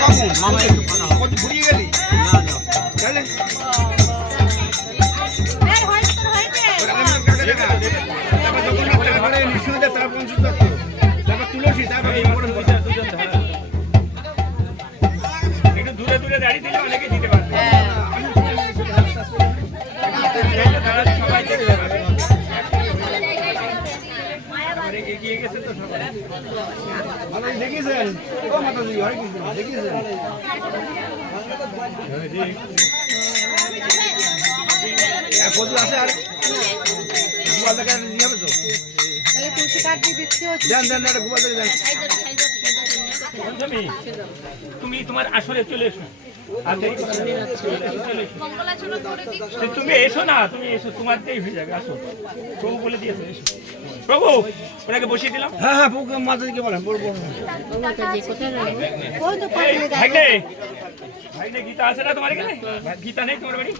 মামা একটু ফাঁকা হও। কত ঘুরিয়ে গেলি না না তাহলে এই হয়েছে তোর হয়েছে তারপর জগন্নাথ তারপরে নৃসিংহদেব তারপর পঞ্চদত্ত তারপর তুলসী তারপর দুজন ধরো। একটু দূরে দূরে দাঁড়িয়ে দিলে অনেকে দিতে পারবে। সবাই দেখতে পাবে। তারপরে এগিয়ে গেছে তো সবাই। ভালো দেখিয়েছেন ও মাতাজি হরে কৃষ্ণ দেখিয়েছেন কত আছে আর গোপাল দেখা দিয়ে হবে তো তাহলে তুলসী কাঠ দিয়ে দিচ্ছি দেন দেন একটা গোপাল দেখা দেন পঞ্চমী, তুমি তোমার আসরে চলে এসো। তুমি এসো না, তুমি এসো, তোমার দিয়ে হয়ে যাবে। আসো, প্রভু বলে দিয়েছে এসো। প্রভু, ওনাকে বসিয়ে দিলাম। হ্যাঁ হ্যাঁ মাতাজিকে বলেন বড় বড় ভাইনে ভাইনে গীতা আছে না তোমার এখানে? গীতা নেই তোমার বাড়ি?